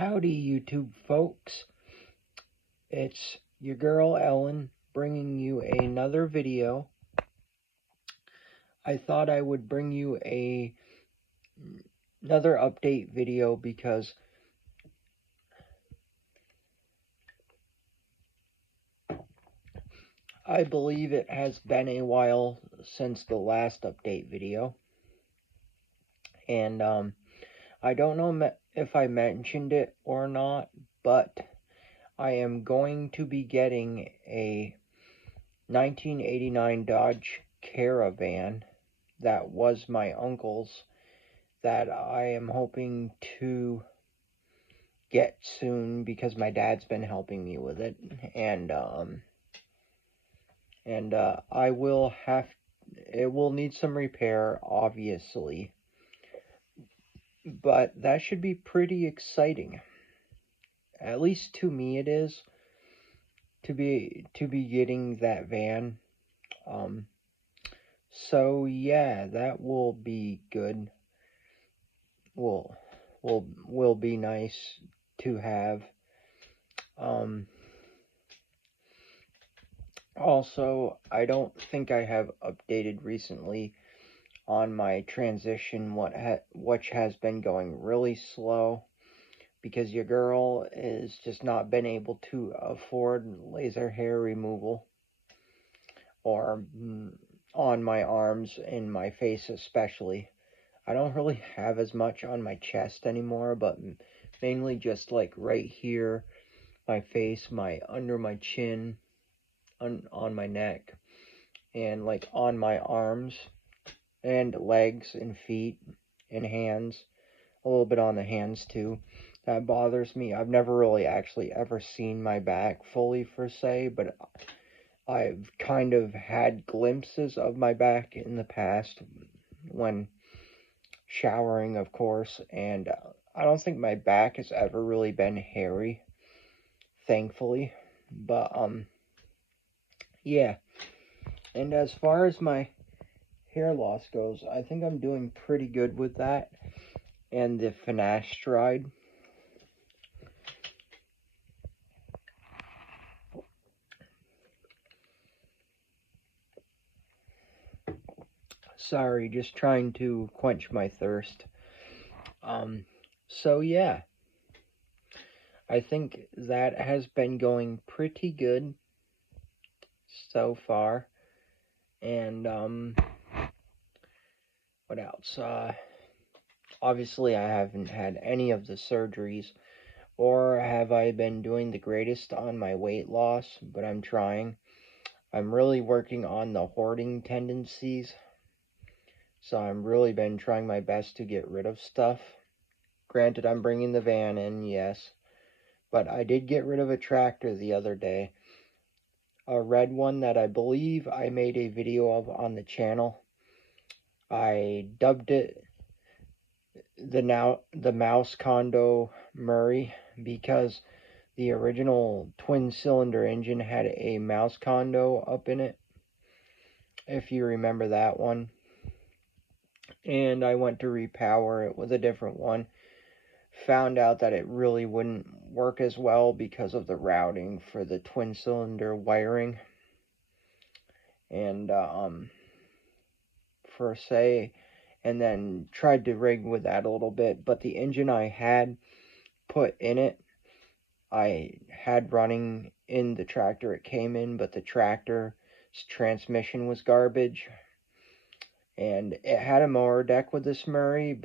Howdy, YouTube folks. It's your girl Ellen bringing you another video. I thought I would bring you another update video because I believe it has been a while since the last update video. And I don't know if I mentioned it or not, but I am going to be getting a 1989 Dodge Caravan that was my uncle's that I am hoping to get soon because my dad's been helping me with it, and it will need some repair, obviously, but that should be pretty exciting. At least to me it is, to be getting that van. So yeah, that will be good. Will be nice to have. Also, I don't think I have updated recently on my transition, which has been going really slow because your girl is just not been able to afford laser hair removal, or on my arms and my face especially. I don't really have as much on my chest anymore, but mainly just like right here, my face, under my chin, on my neck, and like on my arms and legs and feet and hands, a little bit on the hands too. That bothers me. I've never really actually ever seen my back fully per se, but I've kind of had glimpses of my back in the past when showering, of course, and I don't think my back has ever really been hairy, thankfully, but yeah. And as far as my hair loss goes, I think I'm doing pretty good with that and the finasteride. Sorry, just trying to quench my thirst. So yeah, I think that has been going pretty good so far. And what else? Obviously I haven't had any of the surgeries, or have I been doing the greatest on my weight loss, but I'm trying. I'm really working on the hoarding tendencies, so I'm really been trying my best to get rid of stuff. Granted, I'm bringing the van in, yes, but I did get rid of a tractor the other day. A red one that I believe I made a video of on the channel. I dubbed it the Mouse Condo Murray because the original twin cylinder engine had a Mouse Condo up in it, if you remember that one. And I went to repower it with a different one. Found out that it really wouldn't work as well because of the routing for the twin cylinder wiring. And and then tried to rig with that a little bit, but the engine I had put in it, I had running in the tractor it came in, but the tractor's transmission was garbage. And it had a mower deck with this Murray,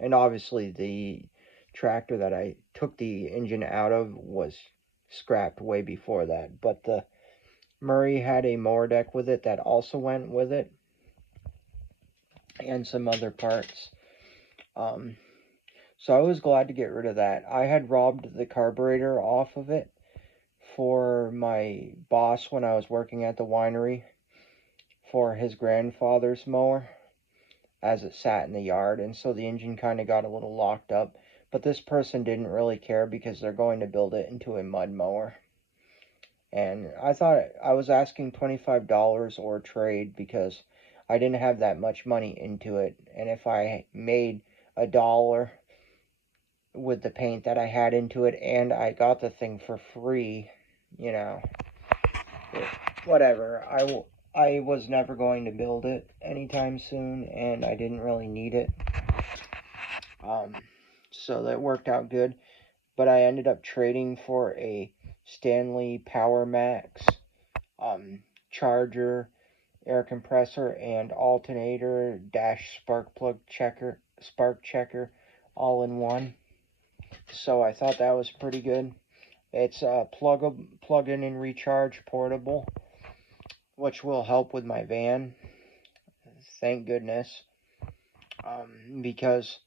and obviously the tractor that I took the engine out of was scrapped way before that, but the Murray had a mower deck with it that also went with it, and some other parts. So I was glad to get rid of that. I had robbed the carburetor off of it for my boss when I was working at the winery for his grandfather's mower, as it sat in the yard, and so the engine kind of got a little locked up. But this person didn't really care because they're going to build it into a mud mower. And I thought I was asking $25 or trade because I didn't have that much money into it. And if I made $1 with the paint that I had into it, and I got the thing for free, you know. Whatever. I was never going to build it anytime soon, and I didn't really need it. So that worked out good. But I ended up trading for a Stanley Power Max charger, air compressor, and alternator dash spark checker all in one. So I thought that was pretty good. It's plug in and recharge portable, which will help with my van. Thank goodness. Because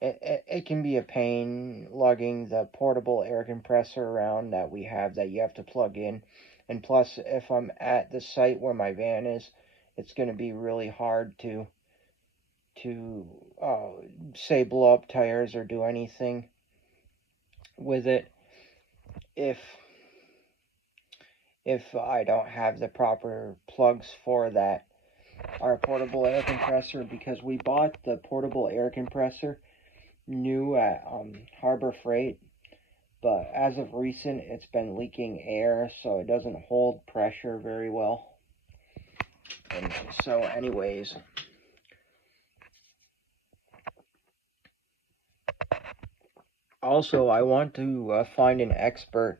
it can be a pain lugging the portable air compressor around that we have that you have to plug in. And plus, if I'm at the site where my van is, it's going to be really hard to say blow up tires or do anything with it if I don't have the proper plugs for that. Our portable air compressor, because we bought the portable air compressor new at Harbor Freight, but as of recent it's been leaking air, so it doesn't hold pressure very well. And so anyways, also I want to find an expert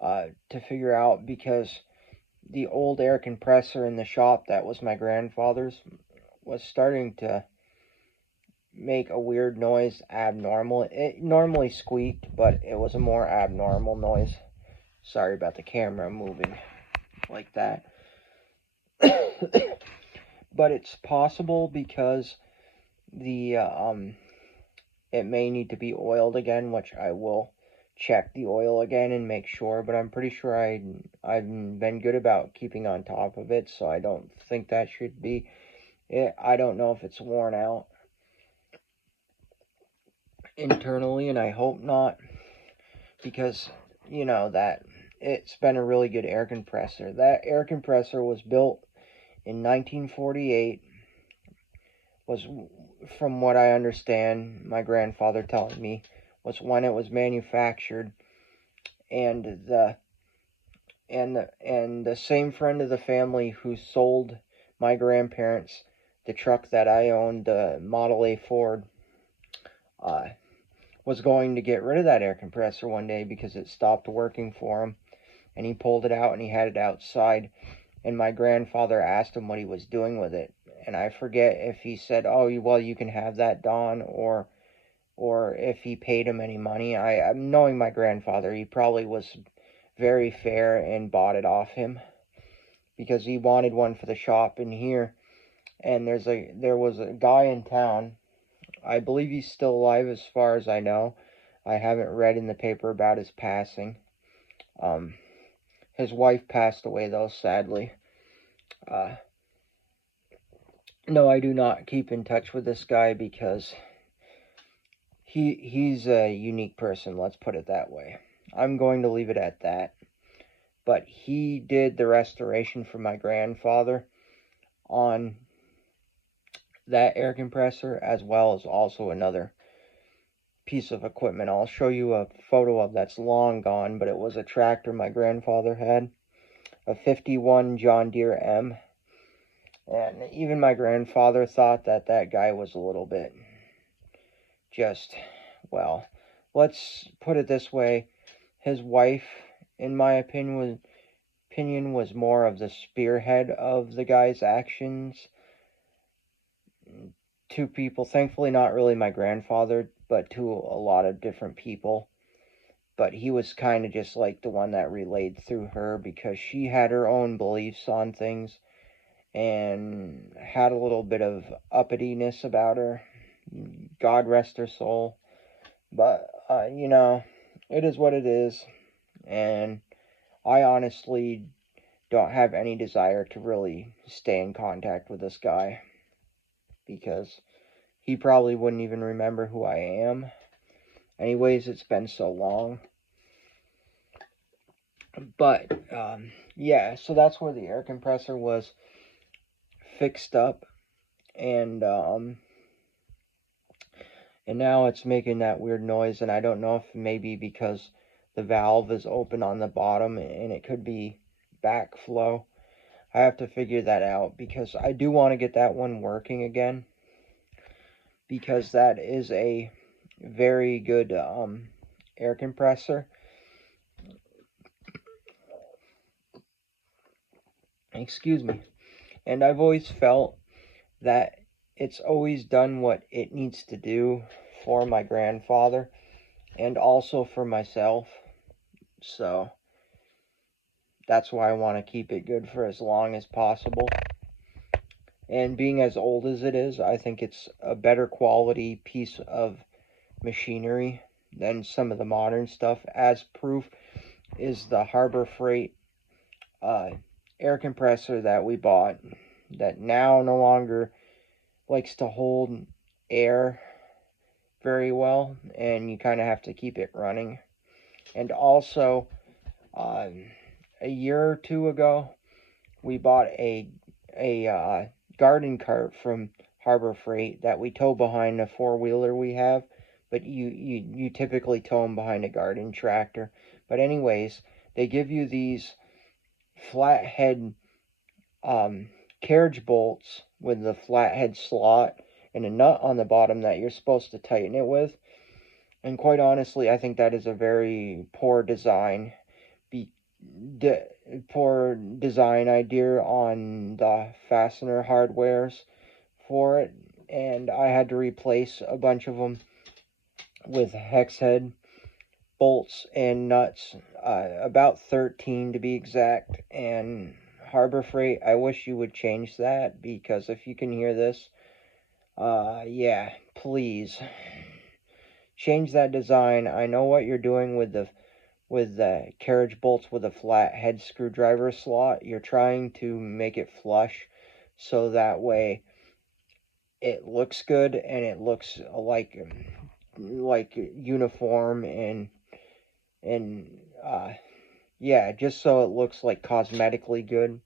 to figure out, because the old air compressor in the shop that was my grandfather's was starting to make a weird noise, abnormal. It normally squeaked, but it was a more abnormal noise. Sorry about the camera moving like that. But it's possible because the it may need to be oiled again, which I will check the oil again and make sure, but I'm pretty sure I've been good about keeping on top of it, so I don't think that should be it. I don't know if it's worn out internally, and I hope not, because you know that it's been a really good air compressor. That air compressor was built in 1948, was, from what I understand, my grandfather telling me, was when it was manufactured. And the same friend of the family who sold my grandparents the truck that I owned, the Model A Ford, was going to get rid of that air compressor one day because it stopped working for him, and he pulled it out and he had it outside, and my grandfather asked him what he was doing with it, and I forget if he said, oh, well, you can have that, Don, or if he paid him any money. I'm knowing my grandfather, he probably was very fair and bought it off him, because he wanted one for the shop in here. And there was a guy in town, I believe he's still alive as far as I know. I haven't read in the paper about his passing. His wife passed away, though, sadly. No, I do not keep in touch with this guy because he's a unique person, let's put it that way. I'm going to leave it at that. But he did the restoration for my grandfather on that air compressor, as well as also another piece of equipment. I'll show you a photo of that's long gone, but it was a tractor my grandfather had, a 51 John Deere M. And even my grandfather thought that guy was a little bit just, well, let's put it this way. His wife, in my opinion, was more of the spearhead of the guy's actions to people. Thankfully, not really my grandfather, but to a lot of different people. But he was kind of just like the one that relayed through her, because she had her own beliefs on things and had a little bit of uppityness about her. God rest her soul. But, you know, it is what it is. And I honestly don't have any desire to really stay in contact with this guy, because he probably wouldn't even remember who I am. Anyways, it's been so long. But, yeah, so that's where the air compressor was fixed up. And, and now it's making that weird noise, and I don't know if maybe because the valve is open on the bottom and it could be backflow. I have to figure that out because I do want to get that one working again, because that is a very good air compressor. Excuse me. And I've always felt that it's always done what it needs to do for my grandfather and also for myself. So that's why I want to keep it good for as long as possible. And being as old as it is, I think it's a better quality piece of machinery than some of the modern stuff. As proof is the Harbor Freight air compressor that we bought, that now no longer likes to hold air very well, and you kind of have to keep it running. And also, a year or two ago, we bought a garden cart from Harbor Freight that we tow behind a four-wheeler we have, but you typically tow them behind a garden tractor. But anyways, they give you these flathead carriage bolts with the flathead slot and a nut on the bottom that you're supposed to tighten it with. And quite honestly, I think that is a very poor design. Poor design idea on the fastener hardwares for it. And I had to replace a bunch of them with hex head bolts and nuts, about 13 to be exact. And Harbor Freight, I wish you would change that, because if you can hear this, yeah, please change that design. I know what you're doing with the carriage bolts with a flat head screwdriver slot. You're trying to make it flush so that way it looks good and it looks like uniform, and yeah, just so it looks like cosmetically good,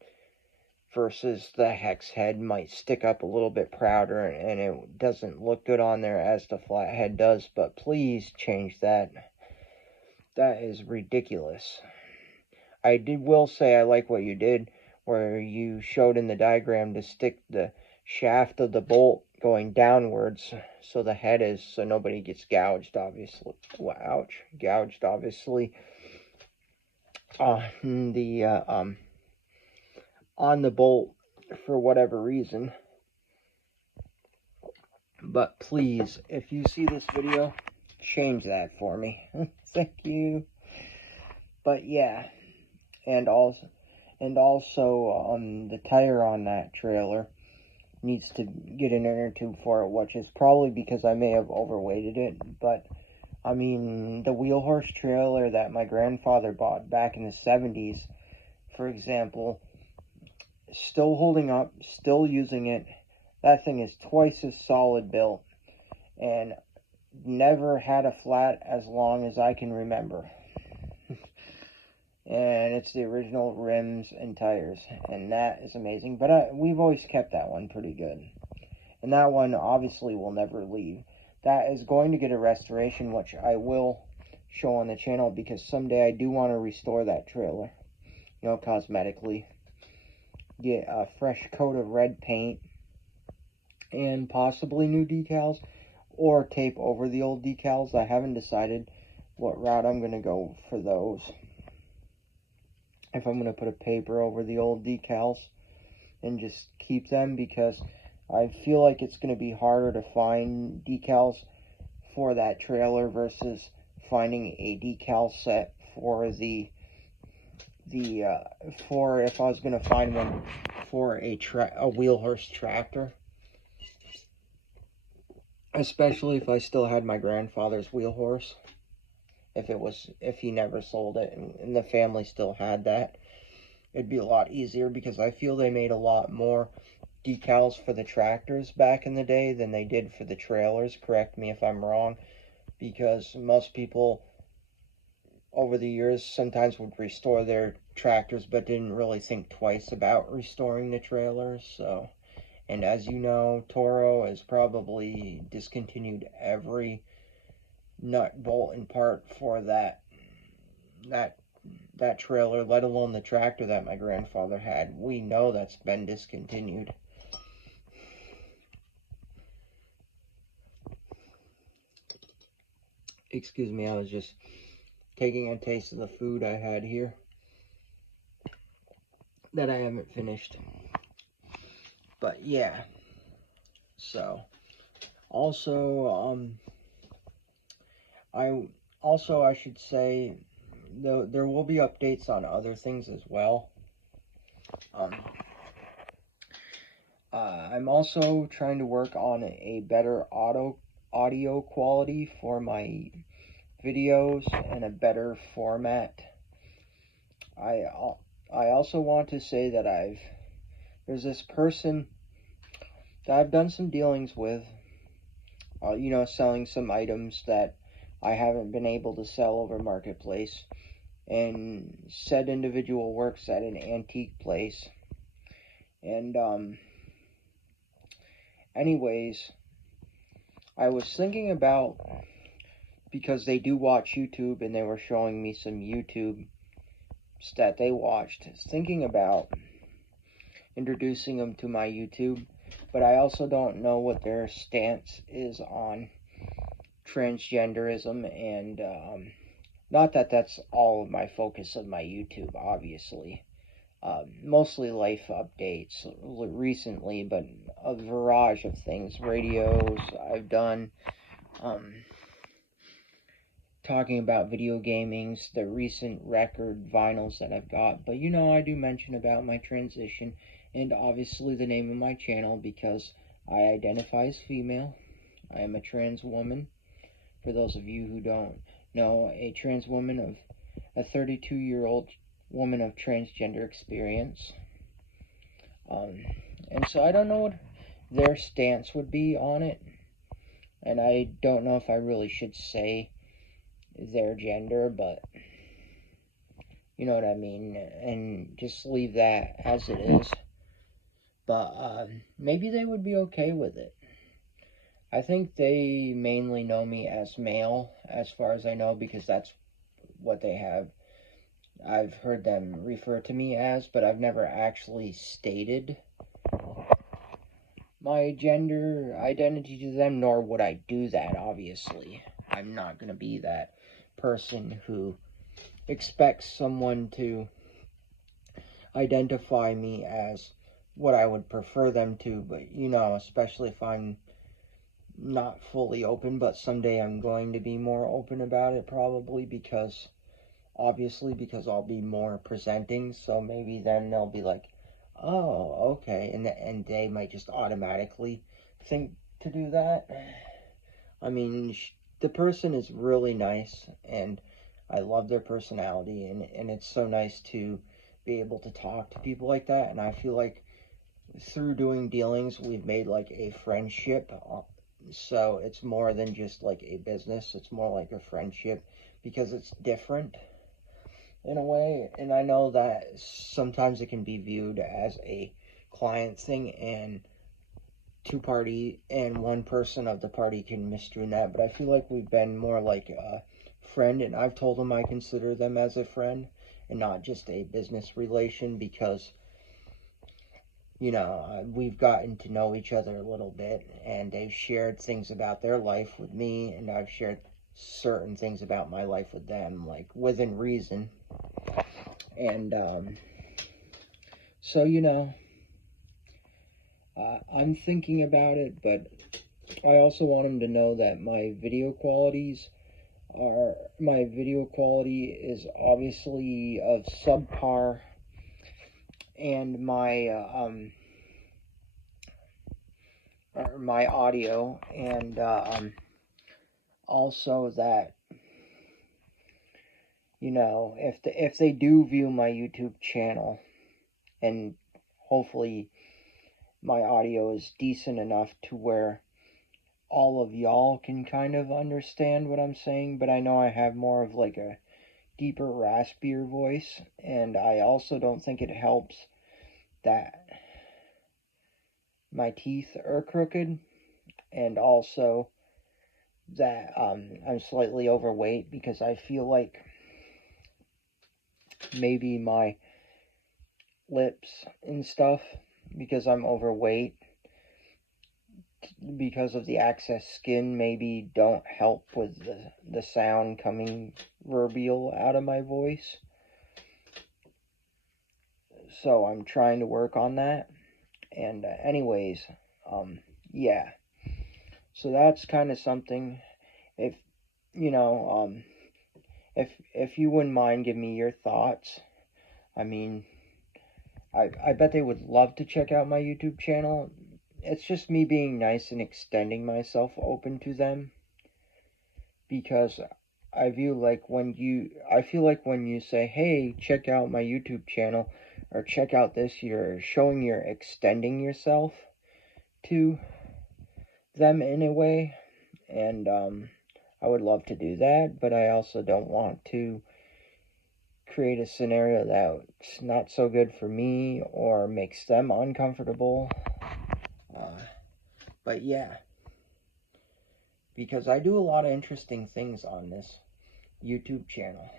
versus the hex head might stick up a little bit prouder and it doesn't look good on there as the flathead does. But please change that. That is ridiculous. Will say I like what you did, where you showed in the diagram to stick the shaft of the bolt going downwards so the head is, so nobody gets gouged, obviously. Well, ouch, gouged, obviously, on the bolt for whatever reason. But please, if you see this video, change that for me. Thank you. But yeah, and also the tire on that trailer needs to get an inner tube for it, which is probably because I may have overweighted it. But I mean, the wheel horse trailer that my grandfather bought back in the 70s, for example, still holding up, still using it. That thing is twice as solid built and never had a flat as long as I can remember. And it's the original rims and tires, and that is amazing. But we've always kept that one pretty good, and that one obviously will never leave. That is going to get a restoration, which I will show on the channel, because someday I do want to restore that trailer, you know, cosmetically. Get a fresh coat of red paint and possibly new decals, or tape over the old decals. I haven't decided what route I'm going to go for those. If I'm going to put a paper over the old decals and just keep them, because I feel like it's going to be harder to find decals for that trailer versus finding a decal set for for if I was going to find one for a wheel horse tractor, especially if I still had my grandfather's wheel horse. If he never sold it and the family still had that, it'd be a lot easier, because I feel they made a lot more decals for the tractors back in the day than they did for the trailers. Correct me if I'm wrong, because most people over the years sometimes would restore their tractors but didn't really think twice about restoring the trailers. So And as you know, Toro has probably discontinued every nut, bolt, and part for that that trailer, let alone the tractor that my grandfather had. We know that's been discontinued. Excuse me, I was just taking a taste of the food I had here that I haven't finished. But yeah, so also I should say there will be updates on other things as well. I'm also trying to work on a better audio quality for my videos and a better format. I also want to say that there's this person that I've done some dealings with, selling some items that I haven't been able to sell over Marketplace, and said individual works at an antique place. And anyways, I was thinking about, because they do watch YouTube and they were showing me some YouTube that they watched, thinking about introducing them to my YouTube, but I also don't know what their stance is on transgenderism, and not that that's all of my focus of my YouTube, obviously. Mostly life updates recently, but a barrage of things, radios I've done, talking about video gamings, the recent record vinyls that I've got. But I do mention about my transition, and obviously the name of my channel, because I identify as female. I am a trans woman. For those of you who don't know, a trans woman, of a 32-year-old woman of transgender experience. And so I don't know what their stance would be on it, and I don't know if I really should say their gender, but you know what I mean, and just leave that as it is. But maybe they would be okay with it. I think they mainly know me as male, as far as I know, because that's what they have. I've heard them refer to me as, but I've never actually stated my gender identity to them, nor would I do that, obviously. I'm not going to be that person who expects someone to identify me as what I would prefer them to, but especially if I'm not fully open, but someday I'm going to be more open about it, probably, because I'll be more presenting, so maybe then they'll be like, oh, okay, and they might just automatically think to do that. I mean, the person is really nice, and I love their personality, and it's so nice to be able to talk to people like that, and I feel like through doing dealings, we've made like a friendship, so it's more than just like a business, it's more like a friendship, because it's different in a way, and I know that sometimes it can be viewed as a client thing, and one person of the party can misstrew that, but I feel like we've been more like a friend, and I've told them I consider them as a friend and not just a business relation, because we've gotten to know each other a little bit, and they've shared things about their life with me, and I've shared certain things about my life with them, like within reason. And so I'm thinking about it, but I also want them to know that my video quality is obviously of subpar, and my audio, and also that if they do view my YouTube channel, and hopefully my audio is decent enough to where all of y'all can kind of understand what I'm saying, but I know I have more of like a deeper, raspier voice, and I also don't think it helps that my teeth are crooked, and also that I'm slightly overweight because I feel like maybe my lips and stuff, because I'm overweight, because of the excess skin, maybe don't help with the sound coming verbial out of my voice. So I'm trying to work on that. And anyways, yeah. So that's kind of something. If you know, if you wouldn't mind giving me your thoughts, I mean, I bet they would love to check out my YouTube channel. It's just me being nice and extending myself open to them, because I feel like when you say, "Hey, check out my YouTube channel," or "check out this," you're showing you're extending yourself to them in a way, and I would love to do that, but I also don't want to create a scenario that's not so good for me or makes them uncomfortable. But yeah, because I do a lot of interesting things on this YouTube channel.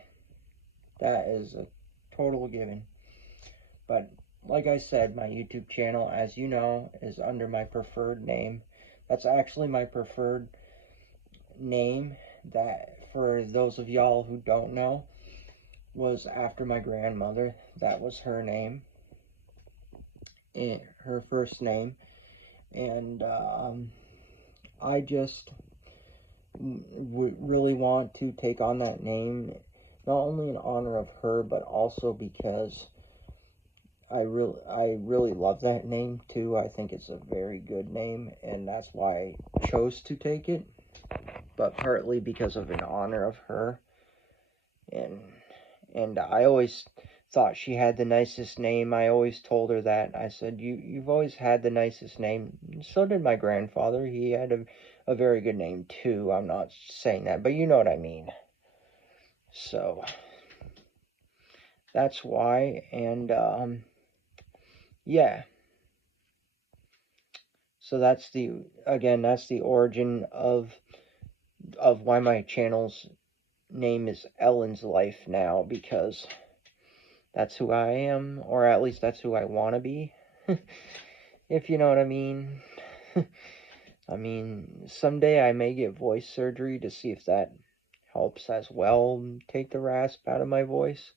That is a total given. But like I said, my YouTube channel, as you know, is under my preferred name. That's actually my preferred name, that, for those of y'all who don't know, was after my grandmother. That was her name, her first name. And I just really want to take on that name, not only in honor of her, but also because I really love that name too. I think it's a very good name, and that's why I chose to take it. But partly because of an honor of her, and I always thought she had the nicest name. I always told her that. I said, you've always had the nicest name. So did my grandfather. He had a very good name too. I'm not saying that, but you know what I mean. So that's why, and yeah. So that's the origin of why my channel's name is Ellen's Life now, because that's who I am, or at least that's who I want to be. If you know what I mean. I mean, someday I may get voice surgery to see if that helps as well take the rasp out of my voice.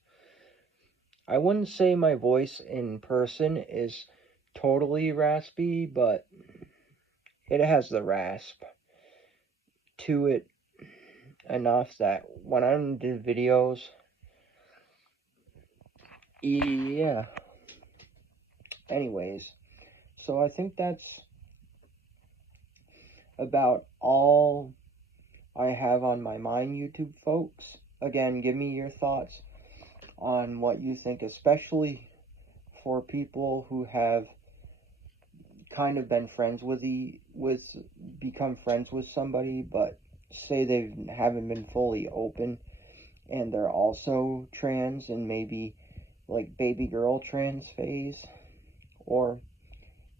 I wouldn't say my voice in person is totally raspy, but it has the rasp to it enough that when I'm doing videos, yeah. Anyways, so I think that's about all I have on my mind, YouTube folks. Again, give me your thoughts on what you think, especially for people who have kind of been friends become friends with somebody, but say they haven't been fully open, and they're also trans, and maybe like baby girl trans phase, or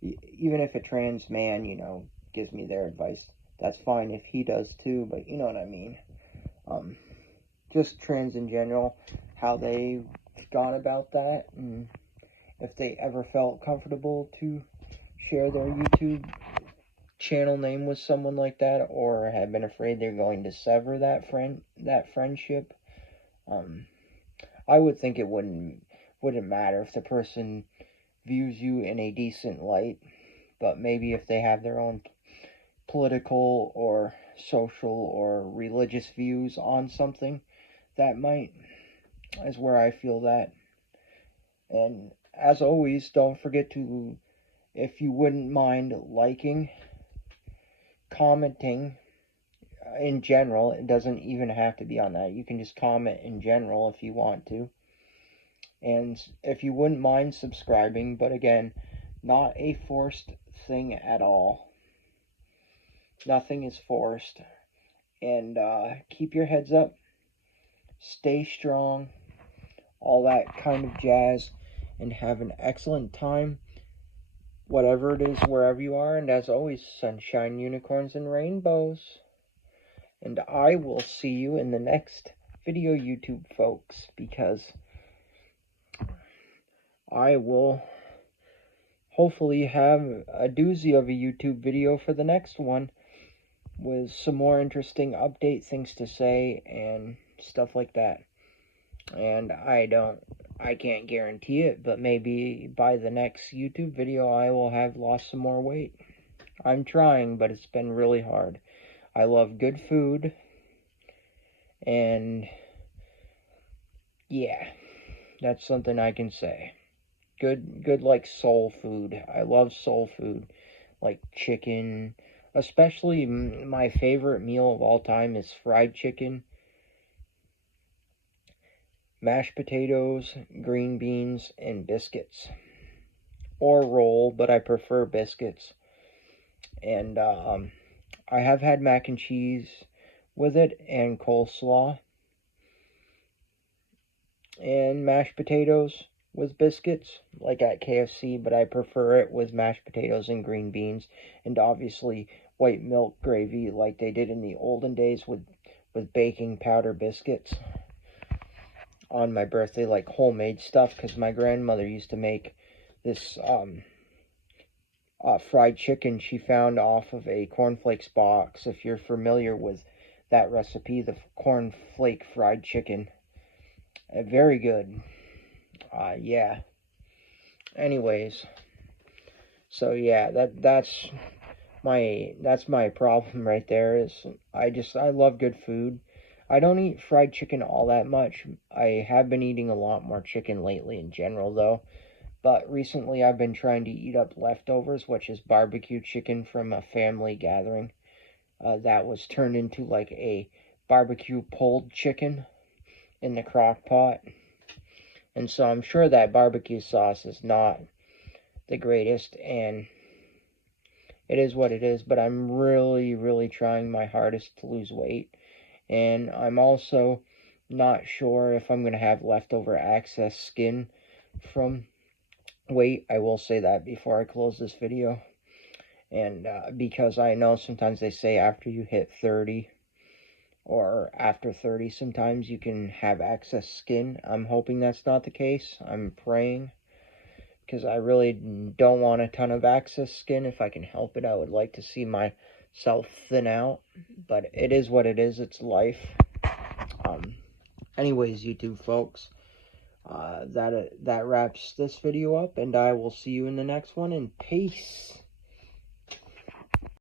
even if a trans man, gives me their advice, that's fine if he does too, but you know what I mean. Just trans in general, how they've gone about that, and if they ever felt comfortable to share their YouTube channel name with someone like that, or have been afraid they're going to sever that friendship. I would think it wouldn't matter if the person views you in a decent light, but maybe if they have their own political or social or religious views on something, that might is where I feel that. And as always, don't forget to, if you wouldn't mind, liking, commenting in general. It doesn't even have to be on that. You can just comment in general if you want to. And if you wouldn't mind subscribing, but again, not a forced thing at all. Nothing is forced. And keep your heads up. Stay strong. All that kind of jazz. And have an excellent time whatever it is, wherever you are. And as always, sunshine, unicorns, and rainbows. And I will see you in the next video, YouTube folks, because I will hopefully have a doozy of a YouTube video for the next one with some more interesting update things to say and stuff like that. And I can't guarantee it, but maybe by the next YouTube video I will have lost some more weight. I'm trying, but it's been really hard. I love good food, and yeah, that's something I can say. Good like soul food. I love soul food, like chicken. Especially my favorite meal of all time is fried chicken, mashed potatoes, green beans, and biscuits. Or roll, but I prefer biscuits. And I have had mac and cheese with it, and coleslaw, and mashed potatoes with biscuits, like at KFC, but I prefer it with mashed potatoes and green beans, and obviously white milk gravy like they did in the olden days with baking powder biscuits on my birthday, like homemade stuff, because my grandmother used to make this fried chicken she found off of a cornflakes box. If you're familiar with that recipe, the cornflake fried chicken, very good. Yeah. Anyways, so yeah, that's my problem right there. Is I love good food. I don't eat fried chicken all that much. I have been eating a lot more chicken lately in general, though. But recently I've been trying to eat up leftovers, which is barbecue chicken from a family gathering. That was turned into like a barbecue pulled chicken in the crock pot. And so I'm sure that barbecue sauce is not the greatest, and it is what it is, but I'm really, really trying my hardest to lose weight. And I'm also not sure if I'm going to have leftover excess skin from weight. I will say that before I close this video. And because I know sometimes they say after you hit 30 or after 30 sometimes you can have excess skin. I'm hoping that's not the case. I'm praying, because I really don't want a ton of excess skin. If I can help it, I would like to see myself thin out, but it is what it is. It's life. Anyways, YouTube folks, that wraps this video up, and I will see you in the next one, and peace.